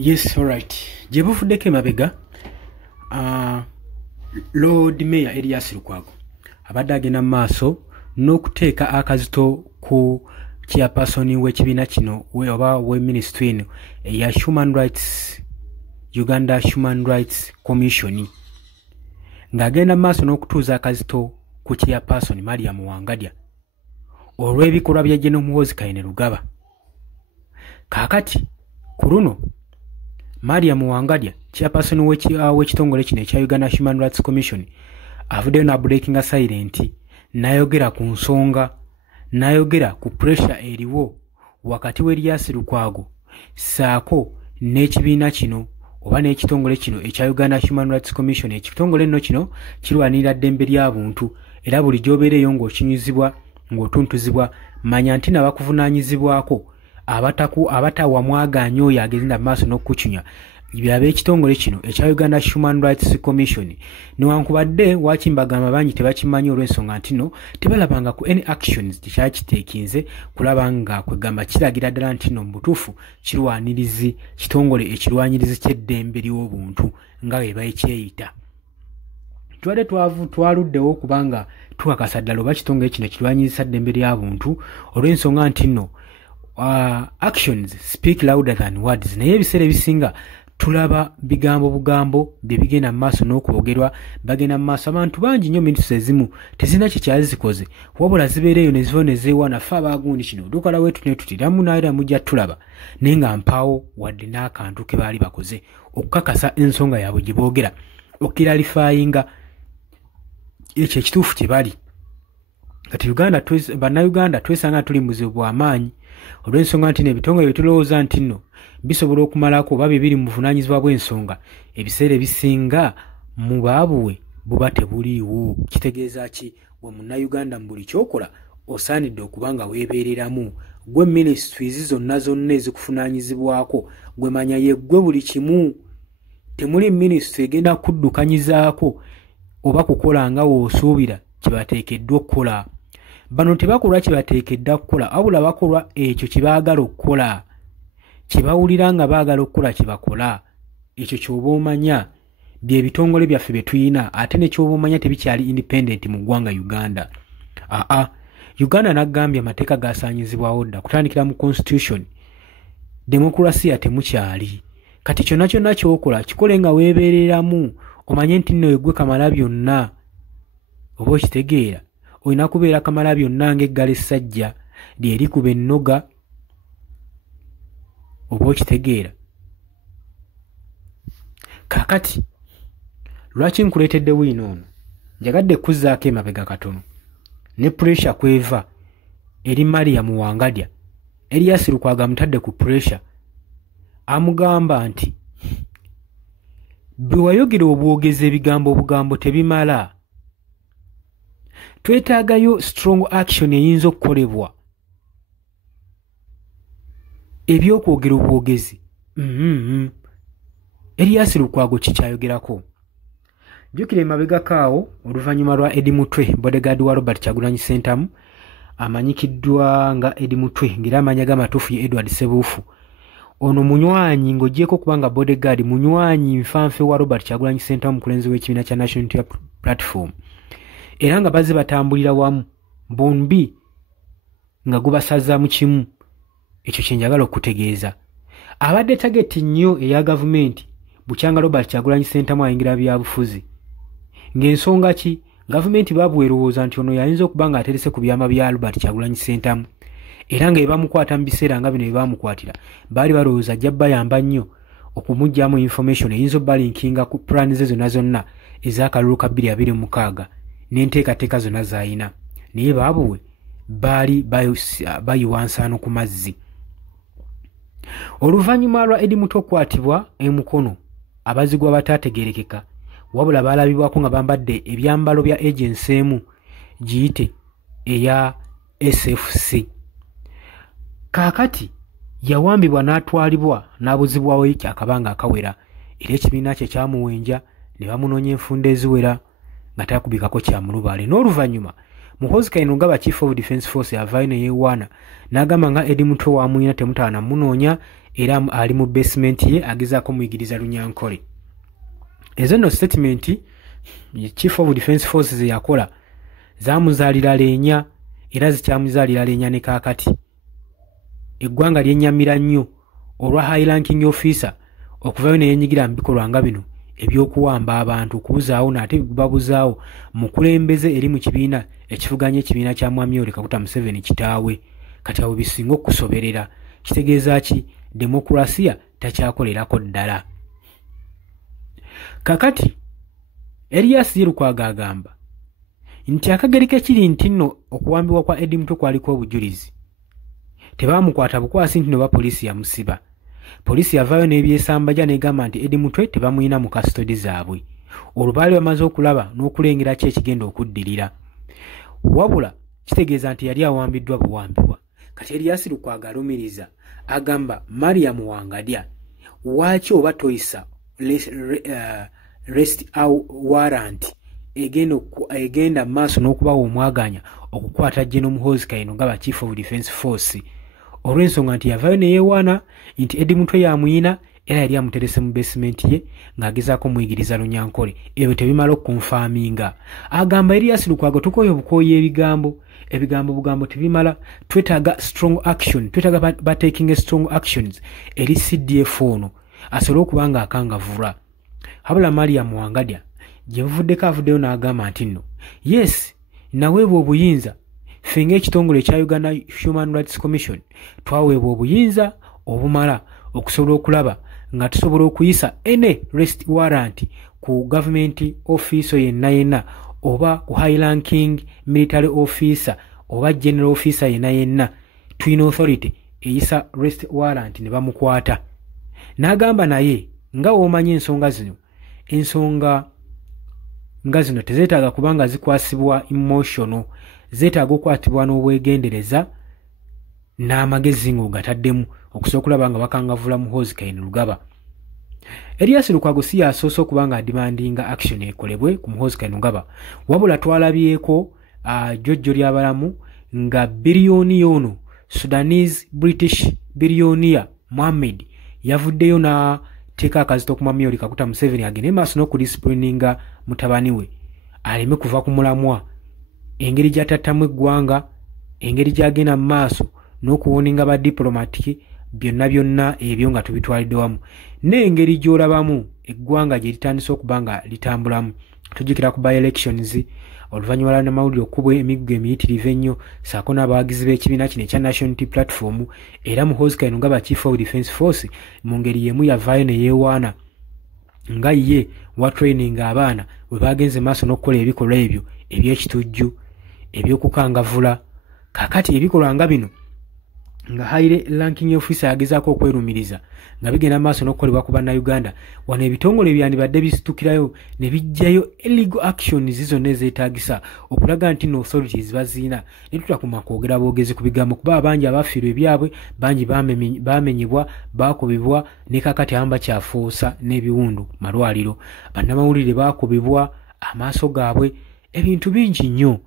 Yes, alright. Gye buvuddeko emabega, Lord Mayor Erias Lukwago abadde agenda mu maaso n'okuteeka akazito ku chairperson w'ekibiina kino oba w'eminisitule eno eya Uganda Human Rights Commission, ng'agenda mu maaso n'okutuuza akazito ku chairperson Mariam Wangadya olw'ebikolwa bya General Muhoozi Kainerugaba. Kaakati ku luno Mariam Wangadya, chairperson w'ekitongole kino ekya Uganda Human Rights Commission, avuddeyo na breaking silent, n'ayogera ku nsonga, n'ayogera ku pressure eriwo wakati w'Erias Lukwago saako n'ekibiina kino oba n'ekitongole kino ekya Uganda Human Rights Commission. Ekitongole nno kino kirwanirira ddembe ly'abuntu, era buli gy'obeereyo ng'okinyuzibwa ng'otuntuzibwa manya nti nabakuvunaanyizibwako abatawa mwaganya oyo agenda maaso n'okukuchunya byaba ekitongole kino ekya Uganda Human Rights Commission. Newankubadde wakimbagamba bangi tebakimanyi olw'ensonga nti no tebalabanga ku any actions kyakiteekinze kulaba nga kwegamba kiragira ddala nti no mu butuufu kirwanirizi kitongole ekirwanyirizi ky'eddembe ly'obuntu nga bwe bakyeyita. Twade twaluddewo kubanga tukakasa ddala oba kitongole kino kirwanyiriza ddembe ly'abuntu olw'ensonga nti no actions speak louder than words. Naye ebiseera ebisinga tulaba bigambo bugambo bye bigenda mu maaso n'okwogerwa, bagenda mu maaso abantu bangi nnyo minitusi ezimu tezina kyekyali zikoze wabula zibeereyo ne ziva ne zeewaana ffe abaagundi kino dukala wetu ne tutiramu naera mujja tulaba naye nga mpaawo wadde n'akantu ke baali bakoze okukakasa ensonga yaabwe gye boogera okiralifayinga ekyo ekituufu kye bali. Kati bannayuganda twesanga tuli muzibu bw'amaanyi olw'ensonga nti n'ebitongole bye tulowooza nti nno bisobola okumalako oba bye biri mu buvunaanyizibwa bw'ensonga ebiseera ebisinga mu baabuwe buba tebuliiwo. Kitegeeza ki? Gwe munnayuganda mu buli kyokola osaanidde okuba nga weebeereramu. Gwe ministries zonna ezikuvunaanyizibwako gwe manya ye gwe buli kimu. Temuli ministry egenda kuddukanyizaako oba kukola nga w'osuubira kibateekeddwa okukola. Bano tebakola kibateekedda kukola wabula bakola ekyo kye baagala okukola, kye bawulira nga baagala okukola kye bakola. Ekyo ky'oba omanya bye bitongole byaffe bye tuyina, ate ne ky'oba omanya tebikyali independent mu ggwanga Uganda. Uganda n'aggambye amateeka gaasaanyizibwawo dda kutandikira mu constitution. Demokrasiya temukyali. Kati kyonna kyonna ky'okola kikole nga weebeereramu, omanye nti nno eggwe kamala byonna. Oba okitegeera olina kubeera kamala byonna ng'eggala essajja lyerikuba ennoga. Oba okitegeera. Kaakati lwaki nkuleetedde wiino ono? Njagadde kuzzaako emabega katono ne pressure kweva eri Mariam Wangadya. Erias Lukwago amutadde ku pressure, amugamba nti bwe wayogera obwogezi ebigambo obugambo tebimala, twetaagayo strong action eyinza okukolebwa. Ebyokwogera obwogezi Erias Lukwago kikyayogerako. Jjukira emabegako awo oluvannyuma lwa Eddie Mutwe, bodyguard wa Robert Kyagulanyi Ssentamu, amanyikiddwa nga Eddie Mutwe ng'era amanya g'amatuufu ye Edward Ssebuufu. Ono munywanyi ng'ogyeko kubanga bodyguard munywanyi nfanfe wa Robert Kyagulanyi Ssentamu, mukulenzi w'ekibiina kya National Unity Platform, era nga bazze batambulira wamu bombi nga gubasazaamu kimu. Ekyo kye njagala okutegeeza. Abadde tageti nnyo eya gavumenti bukyanga Robert Kyagulanyi Ssentamu ayingira byabufuzi. Ng'ensonga ki? Gavumenti baabwerowooza nti ono yayinza okuba nga aterese ku byama bya Robert Kyagulanyi Ssentamu, era nga ebamukwata mu biseera nga bino ebamukwatira baali balowooza ajja bayamba nnyo okumuggyamu information eyinza obbalinkinga ku plan ze zonna ez'akalulu ka 2026 n'enteekateeka zonna z'ayina. Naye baabuwe baali bayiwansaano ku mazzi. Oluvannyuma lwa Eddie Mutwe okukwatibwa emukono, abazigwa bataategeerekeka wabula baalabibwako nga bambadde ebyambalo bya agency emu giyite eya SFC. Kaakati yawambibwa n'atwalibwa n'abuzibwawo akabanga akawera, era ekibiina kye kyamuwenja ne bamunoonya enfunda eziwera nga takubikako kyamulubaale. N'oluvannyuma Muhoozi Kainerugaba Chief of Defence Force yavaayo ne yeewaana n'agamba nga Eddie Mutwe wamuyina temutaana munoonya era ali mu basement ye agezaako muyigiriza Lunyankole. Ezo nno statement Chief of Defence Forces yakola zaamuzaalira leenya era zikyamuzaalira leenya ne kaakati. Eggwanga lyennyamira nnyo olwa high ranking officer okuvayo ne yenyigira mu bikolwa nga bino ebyokuwamba abantu, okubuzaawo n'ate babuzaawo mu kulembeze eri mu kibiina ekifuganya ekibiina kya Mwami Yoweri Kaguta Museveni kitaawe. Kati awo bisinga okusoberera. Kitegeeza ki? Demokrasiya takyakolerako ddala. Kakati Erias Lukwago agamba nti akageri kekiri nti nno okuwambibwa kwa Eddie Mutwe kwaliko obujulizi. Tebamukwata bukwasi nti noba poliisi yamusiba. Poliisi yavaayo n'ebyesambaja n'egamba nti Eddie Mutwe tebamuyina mu kastodi zaabwe. Olwo baali bamaze okulaba n'okulengera ki ekigenda okuddirira. Wabula kitegeeza nti yali awambiddwa buwambibwa. Kati Erias Lukwago alumiriza agamba Mariam Wangadya waaki oba toyisa rest warrant egenda maaso n'okubawa omwaganya okukwata General Muhoozi Kayino nga Chief of Defence Force olw'ensonga nti yavaayo ne yeewaana nti Eddie Mutwe yamuyina era yali amuterese mu basement ye ng'agezaako muyigiriza Lunyankole. Ebyo tebimala okukonfaaminga. Agamba Erias Lukwago tukoye obukooyi ebigambo bugambo tebimala. Twetaaga strong action, twetaaga ba taking strong actions eri CDF ono asobole okuba nga akangavula. Habula Mariam Wangadya gye buvuddeko avuddeyo n'agamba nti nno yes naweebwa obuyinza ffe ng'ekitongole ekya Uganda Human Rights Commission twaweebwa obuyinza obumala okusobola okulaba nga tusobola okuyisa ene rest warrant ku government officer yenna oba ku high ranking military officer oba general officer yenna twin authority eyisa rest warrant ne bamukwata. N'agamba naye nga womanyi ensonga tezeetaaga kubanga zikwasibwa emotional, zeetaaga okwatibwa n'obwegendereza n'amagezi ng'ogataddemu okusobola okulaba nga bakangavula Muhoozi Kayino Lugaba. Erias Lukwago si yasoose okuba nga adimandinga action ekolebwe ku Muhoozi Kayino Lugaba, wabula twalabyeko jjojjo ly'abalamu nga biliyoni yono Sudanese British billionaire Mohammed yavuddeyo n'ateeka akazito ku Mwami Yoweri Kaguta Museveni agende maaso n'okudisipulininga mutabani we aleme kuva ku mulamwa, engeri gy'atattamu eggwanga, engeri gy'agenda mu maaso n'okuwoninga ba diplomatic byonna ebyo nga tubitwalidde wamu n'engeri gy'olabamu eggwanga gye litandise okuba nga litambulamu. Tujjukira ku by-elections oluvannyuma n'amawulire okubwa emiggo emiyitirivu ennyo saako n'abawagizi b'ekibiina kino ekya National Unity Platform era Muhoozi Kayino nga Chief of Defence Force mu ngeri yemu yavaayo ne yeewaana nga ye wa training abaana bwe bagenze maaso n'okukola ebikolwa ebyo eby'ekitujju eby'okukangavula. Kakati ebikolwa nga bino nga high ranking officer agezaako okwerumiriza nga bigenda maaso n'okukolebwa ku bannayuganda, wano ebitongole byandibadde bisitukirayo ne bijjayo illegal actions zonna ezeetaagisa okulaga nti no authorities baziina ne tutakuma kwogera boogezi ku bigambo kuba abangi abafiirwa ebyabwe, bangi bamenyebwa, baakobebwa ne kakati abamu bakyafuusa n'ebiwundu malwaliro, bannamawulire baakobebwa amaaso gaabwe, ebintu bingi nnyo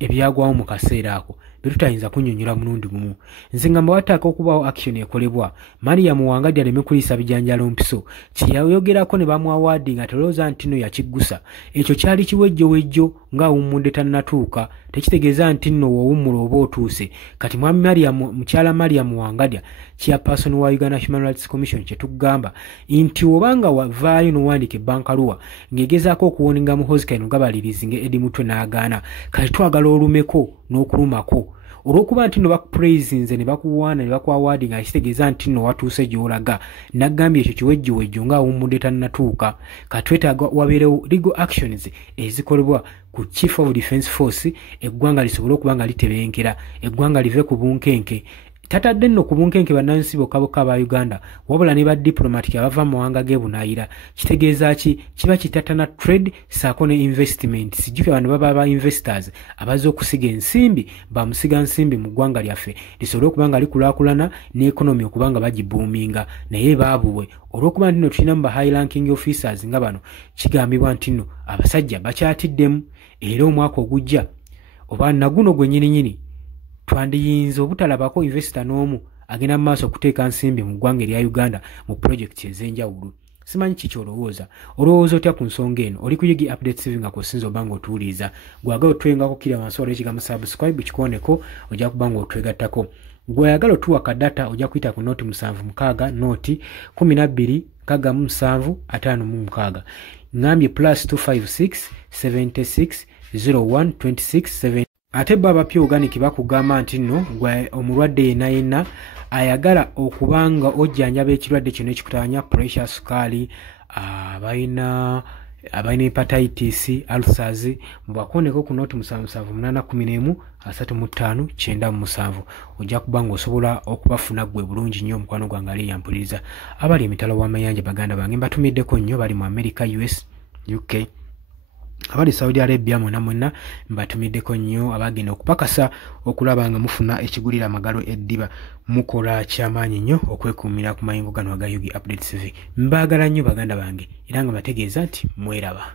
ebyagwawo mu kaseera ako bitutayinza kunnyonnyola mulundi gumu. Nze ngamba wataako okubaawo action ekolebwa Mariam Wangadya aleme kuliisa bijanjalo mpiso. Kyeyayogerako ne bamuawaadi nga tolowooza nti nno yakiggusa, ekyo kyali kiwejjowejjo ng'awummudde tannatuuka, tekitegeeza nti nno woowummula oba otuuse. Kati mukyala Mariam Wangadya chairperson wa Uganda Human Rights Commission kye tugamba nti obanga wavaayo n'owandiika ebbankaluwa ng'egezaako okuwoninga Muhoozi Kayino Lugaba alirizinga Eddie Mutwe n'agaana, kati twagala olumeko n'okulumako olw'okuba nti nno bakupraisinze ne bakuwaana ne bakwawaadi nga kitegeeza nti nno watuuse gy'olaga. Naggambye ekyo kiwejjowejjo ng'awummudde tannatuuka. Kati twetaaga wabeerewo legal actions ezikolebwa ku Chief of Defence Force eggwanga lisobole okuba nga litebenkera, eggwanga live ku bunkenke. Tatadde nno ku bunkenke bannansi bokka aba Uganda wabula ne ba diplomatic abava mu mawanga g'ebunaayira. Kitegeeza ki? Kiba kitatana trade saako ne investment. Sijjuke abantu baba ba investors abazze okusiga ensimbi bamusiga nsimbi mu ggwanga lyaffe lisobole okuba nga likulaakulana ne economy okuba nga bagibuuminga, naye baabuwe olw'okuba nti nno tulina mu ba high ranking officers nga bano kigambibwa nti nno abasajja bakyatiddemu era omwaka ogujja oba naguno gwe nnyininyini twandiyinza obutalabako investor n'omu agenda mu maaso okuteeka nsimbi mu ggwanga erya Uganda mu projekiti ez'enjawulo. Simanyi kiki olowooza otya ku nsonga eno? Oli ku Yugi Updates TV nga kusinza oba ng'otuwuliriza. Gwagala otwengako kiri wansi waliwo ekigambo subscribe kikoneko ojja kuba ng'otwegattako. Gw'ayagala otuwa kadata ojja kuyita ku nooti 76 nooti 12 ngambye +256 76 01 26 7. Ate bo abapya organic bakugamba nti nno gwe omulwadde yenna ayagala okubanga ojjanjaba ekirwadde kino ekikutawanya pressure, sukaali, abalina hepatitis, ulcers, mubakoneko ku nooti 77813597. Ojja kuba ng'osobola okubafuna gwe bulungi nnyo omukwano gwange ali yampuliriza. Abali emitalo w'amayanja baganda bange mbatumiddeko nnyo, bali mu America, US, UK, abali Saudi Arabia mwena mbatumiddeko nnyo, abagenda okupakasa okulaba nga mufuna ekigulira amagalo eddiba. Mukola kyamaanyi nnyo okwekuumira ku mayingo gano aga Yugi Updates TV. Mbaagala nnyo baganda bange era nga bategeeza nti mweraba.